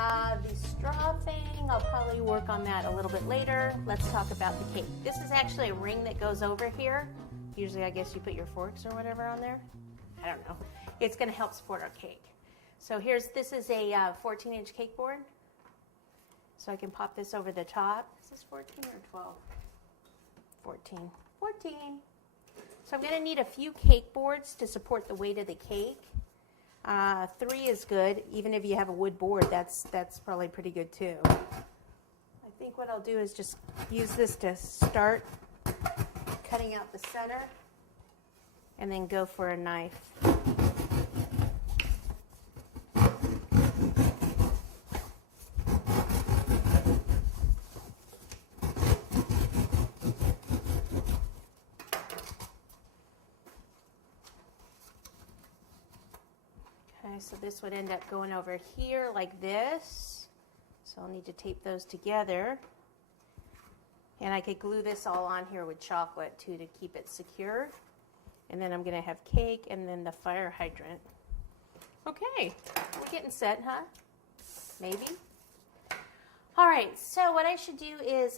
The straw thing, I'll probably work on that a little bit later. Let's talk about the cake. This is actually a ring that goes over here. Usually I guess you put your forks or whatever on there. I don't know. It's going to help support our cake. So this is a 14-inch cake board. So I can pop this over the top. Is this 14 or 12? 14. 14. So I'm going to need a few cake boards to support the weight of the cake. 3 is good. Even if you have a wood board, that's probably pretty good too. I think what I'll do is just use this to start cutting out the center and then go for a knife. So this would end up going over here like this. So I'll need to tape those together. And I could glue this all on here with chocolate too to keep it secure. And then I'm going to have cake and then the fire hydrant. Okay, we're getting set, huh? Maybe. All right, so what I should do is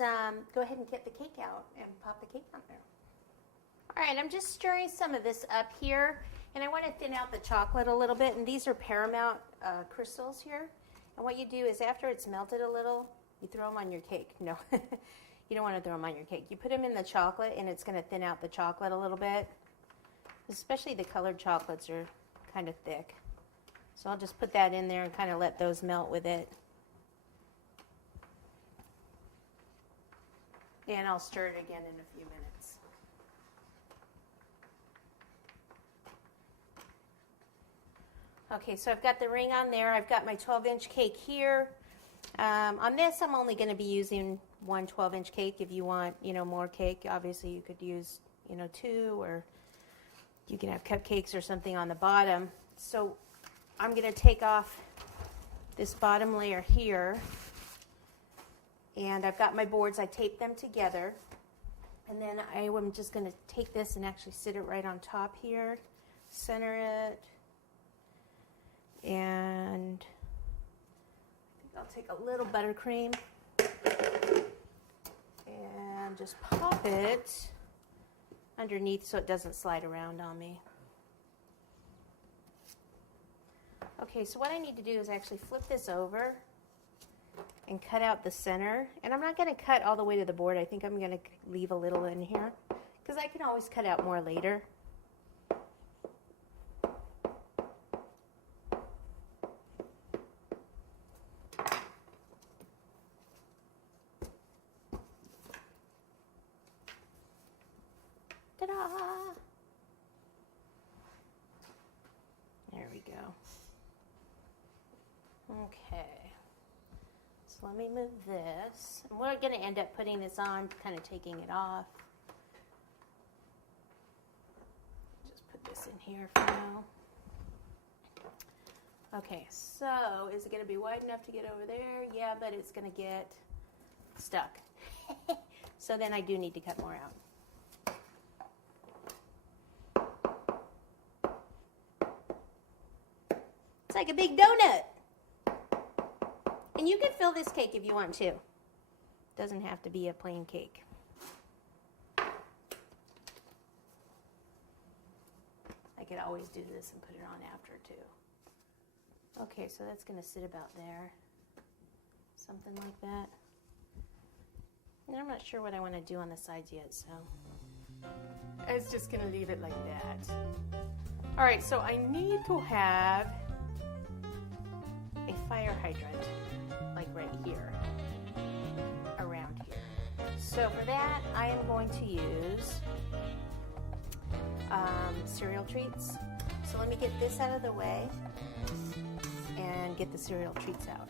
go ahead and get the cake out and pop the cake on there. All right, I'm just stirring some of this up here. And I want to thin out the chocolate a little bit. And these are Paramount Crystals here. And what you do is after it's melted a little, you throw them on your cake. No, you don't want to throw them on your cake. You put them in the chocolate and it's going to thin out the chocolate a little bit. Especially the colored chocolates are kind of thick. So I'll just put that in there and kind of let those melt with it. And I'll stir it again in a few minutes. Okay, so I've got the ring on there. I've got my 12-inch cake here. On this, I'm only going to be using one 12-inch cake. If you want, more cake, obviously you could use, 2, or you can have cupcakes or something on the bottom. So I'm going to take off this bottom layer here. And I've got my boards. I taped them together. And then I'm just going to take this and actually sit it right on top here. Center it. And I think I'll take a little buttercream and just pop it underneath so it doesn't slide around on me. Okay, so what I need to do is actually flip this over and cut out the center. And I'm not going to cut all the way to the board. I think I'm going to leave a little in here because I can always cut out more later. There we go. Okay, so let me move this. And we're going to end up putting this on, kind of taking it off. Just put this in here for now. Okay, so is it going to be wide enough to get over there? Yeah, but it's going to get stuck. So then I do need to cut more out. It's like a big donut. And you can fill this cake if you want to. It doesn't have to be a plain cake. I could always do this and put it on after too. Okay, so that's going to sit about there. Something like that. And I'm not sure what I want to do on the sides yet, so I was just going to leave it like that. All right, so I need to have a fire hydrant, like right here, around here. So for that, I am going to use cereal treats. So let me get this out of the way and get the cereal treats out.